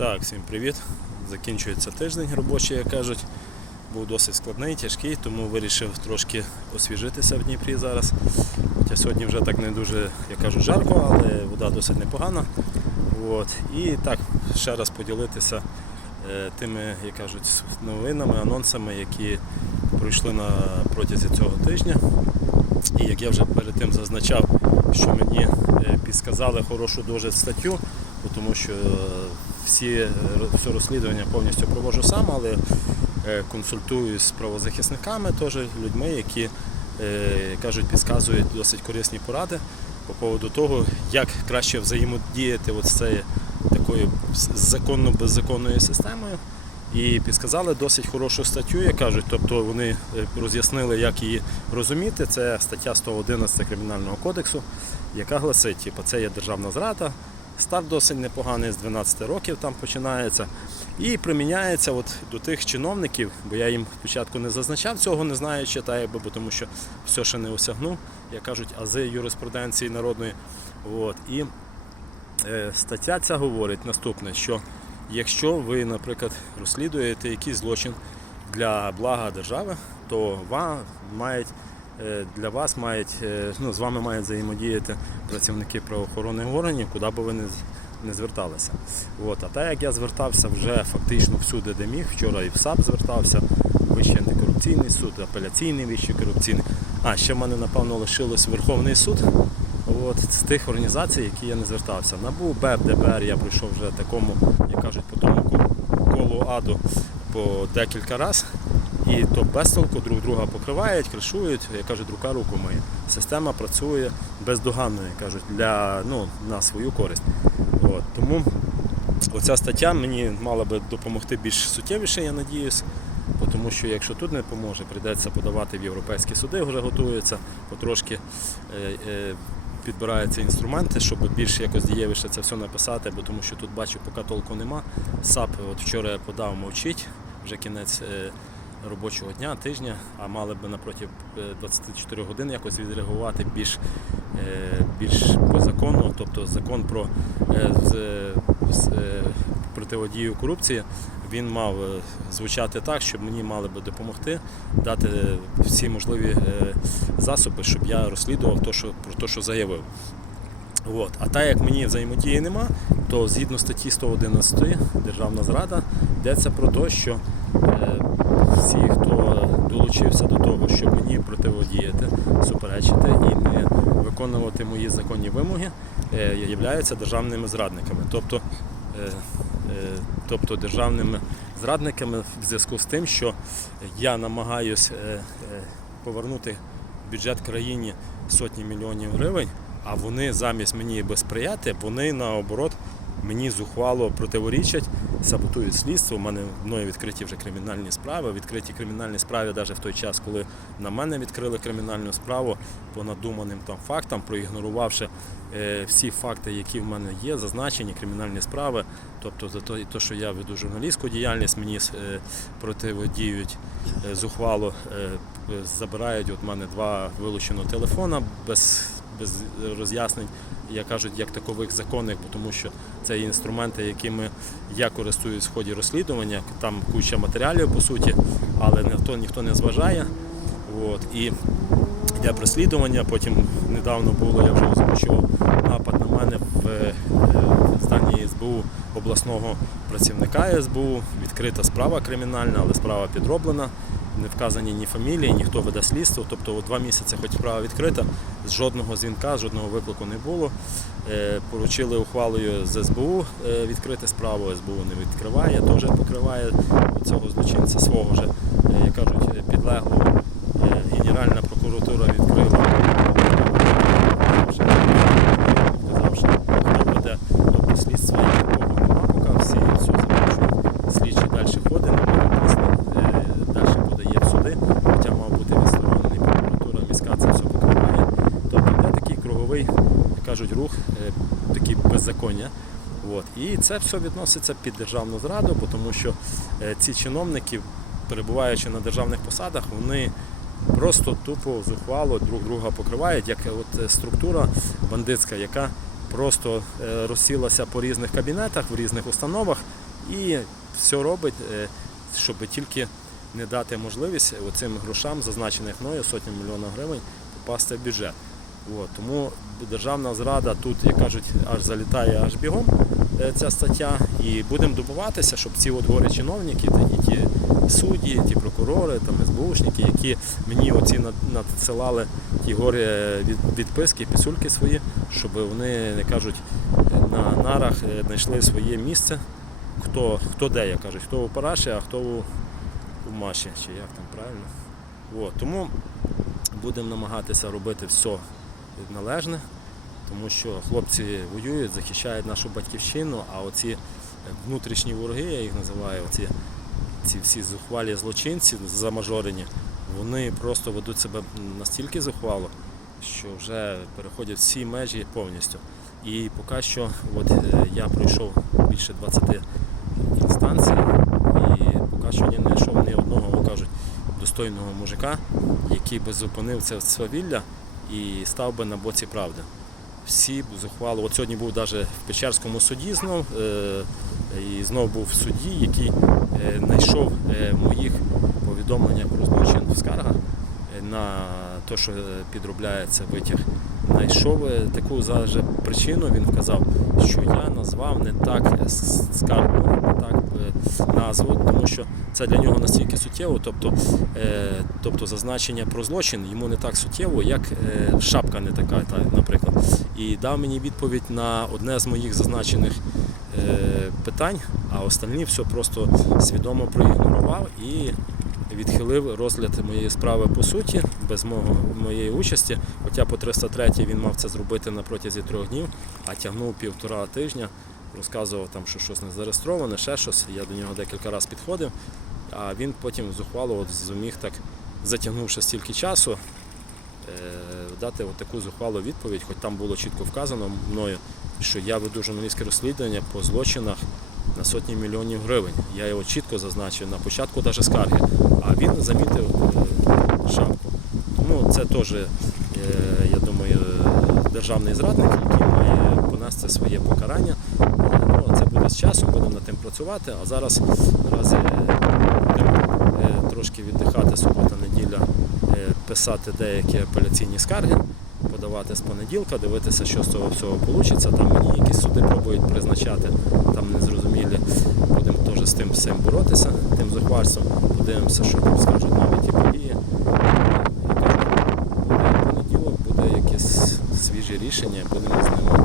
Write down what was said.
Так, всім привіт. Закінчується тиждень робочий, як кажуть. Був досить складний, тяжкий, тому вирішив трошки освіжитися в Дніпрі зараз. Хоча сьогодні вже так не дуже, я кажу, жарко, але вода досить непогана. От. І так, ще раз поділитися е, тими, як кажуть, новинами, анонсами, які пройшли на протязі цього тижня. І як я вже перед тим зазначав, що мені е, підсказали хорошу дуже статтю, тому що всі, е, все розслідування повністю проводжу сам, але е, консультуюсь з правозахисниками, теж людьми, які е, кажуть, підказують досить корисні поради по поводу того, як краще взаємодіяти от з цією такою законно-беззаконною системою. І підсказали досить хорошу статтю, як кажуть, тобто вони роз'яснили, як її розуміти. Це стаття 111 Кримінального кодексу, яка гласить, типу, це є державна зрада, старт досить непоганий, з 12 років там починається. І приміняється от до тих чиновників, бо я їм спочатку не зазначав цього, не знаючи, та якби, бо тому що все ще не осягнув, як кажуть, ази юриспруденції народної. От. І е, стаття ця говорить наступне, що якщо ви, наприклад, розслідуєте якийсь злочин для блага держави, то вам мають, для вас мають, е, ну, з вами мають взаємодіяти працівники правоохоронних органів, куди би ви не, не зверталися. От. А так як я звертався вже фактично всюди, де міг, вчора і в САП звертався, Вищий антикорупційний суд, апеляційний вищий корупційний. А ще в мене, напевно, лишилось Верховний суд. От, з тих організацій, які я не звертався. НАБУ, БЕП, ДБР я пройшов вже такому, як кажуть, по тому ко- колу аду по декілька разів. І то без толку друг друга покривають, кришують, як кажуть, рука руку миє. Система працює бездоганно, як кажуть, для, ну, на свою користь. От, тому оця стаття мені мала би допомогти більш суттєвіше, я надіюсь. Тому що якщо тут не поможе, прийдеться подавати в європейські суди, вже готуються потрошки. е, е, Підбираються інструменти, щоб більш якось дієвіше це все написати, бо тому що тут бачу, поки толку нема. САП от вчора я подав мовчить, вже кінець е, робочого дня, тижня, а мали би напроти е, 24 годин якось відреагувати більш, е, більш по закону, тобто закон про е, противодію корупції, він мав звучати так, щоб мені мали би допомогти, дати всі можливі засоби, щоб я розслідував то, що, про те, що заявив. От. А так як мені взаємодії нема, то згідно статті 111 Державна зрада йдеться про те, що всі, хто долучився до того, щоб мені противодіяти, суперечити і не виконувати мої законні вимоги, е, являються державними зрадниками. Тобто, е, е, тобто державними зрадниками в зв'язку з тим, що я намагаюсь е, е, повернути бюджет країні сотні мільйонів гривень, а вони замість мені би сприяти, вони наоборот мені зухвало противорічать, саботують слідство. У мене мною відкриті вже кримінальні справи. Відкриті кримінальні справи навіть в той час, коли на мене відкрили кримінальну справу по надуманим там фактам, проігнорувавши е, всі факти, які в мене є, зазначені кримінальні справи. Тобто за те, те, що я веду журналістську діяльність, мені е, противодіють е, зухвало, е, е, забирають от мене два вилучено телефона без, без роз'яснень, як кажуть, як такових законних, тому що це інструменти, якими я користуюсь в ході розслідування. Там куча матеріалів по суті, але на то ніхто не зважає. От. І йде розслідування, потім недавно було, я вже озвучував напад на мене в е, зданні СБУ обласного працівника СБУ. Відкрита справа кримінальна, але справа підроблена. Не вказані ні фамілії, ніхто веде слідство. Тобто два місяці, хоч справа відкрита, жодного дзвінка, жодного виклику не було. Е, Поручили ухвалою з СБУ е, відкрити справу, СБУ не відкриває, теж покриває цього злочинця свого вже, е, кажуть, підлеглого. Генеральна прокуратура відкрила, вказавши, хто веде тобто слідство якого нема, поки всі суд запрошують. Слідчі далі ходить, далі подає в суди, хоча мав бути відсторонений прокуратура, міська це все покриває. Тобто йде такий круговий, як кажуть, рух, е, такі беззаконня. От. І це все відноситься під державну зраду, тому що е, ці чиновники, перебуваючи на державних посадах, вони просто тупо зухвало друг друга покривають, як от е, структура бандитська, яка просто е, розсілася по різних кабінетах, в різних установах І все робить, е, щоб тільки не дати можливість оцим грошам, зазначених мною, сотням мільйонів гривень, попасти в бюджет. От, тому державна зрада тут, як кажуть, аж залітає аж бігом е, ця стаття. І будемо добиватися, щоб ці от горі чиновники, та і ті судді, ті прокурори, там СБУшники, які мені оці надсилали ті горі е, відписки, пісульки свої, щоб вони не кажуть на нарах е, знайшли своє місце. Хто, хто де, як кажуть, хто у параші, а хто у, у маші, чи як там правильно. От, тому будемо намагатися робити все належне, тому що хлопці воюють, захищають нашу батьківщину, а оці внутрішні вороги, я їх називаю, оці, ці всі зухвалі злочинці замажорені, вони просто ведуть себе настільки зухвало, що вже переходять всі межі повністю. І поки що от, е, я пройшов більше 20 інстанцій, і поки що не знайшов ні одного, кажуть, достойного мужика, який би зупинив це свавілля і став би на боці правди. Всі б зухвало. От сьогодні був навіть в Печерському суді знов, е, і знов був в суді, який е, знайшов е, моїх повідомлення про злочин в скаргах на те, що підробляється витяг. Знайшов таку причину, він вказав, що я назвав не так с- скаргу, не так е, назву, тому що це для нього настільки суттєво, тобто, е, тобто зазначення про злочин йому не так суттєво, як е, шапка не така, та, наприклад. І дав мені відповідь на одне з моїх зазначених е, питань, а останні все просто свідомо проігнорував і відхилив розгляд моєї справи по суті, без мого, моєї участі. Хоча по 303 він мав це зробити на протязі трьох днів, а тягнув півтора тижня, розказував там, що щось не зареєстроване, ще щось. Я до нього декілька разів підходив, а він потім зухвало от зуміг так, затягнувши стільки часу, е, дати от таку зухвалу відповідь, хоч там було чітко вказано мною, що я веду журналістське розслідування по злочинах на сотні мільйонів гривень. Я його чітко зазначив на початку навіть скарги, а він замітив е, шапку. Тому це теж, е, я думаю, державний зрадник, який має понести своє покарання. Ну, це буде з часом, будемо над тим працювати. А зараз наразі будемо е, трошки віддихати субота, неділя, писати деякі апеляційні скарги, подавати з понеділка, дивитися, що з цього всього вийде. Там мені якісь суди пробують призначати, там незрозумілі. Будемо теж з тим всім боротися, тим зухвальством. Подивимося, що там скажуть нові ті події. Я буде понеділок, буде якесь свіже рішення, будемо з ними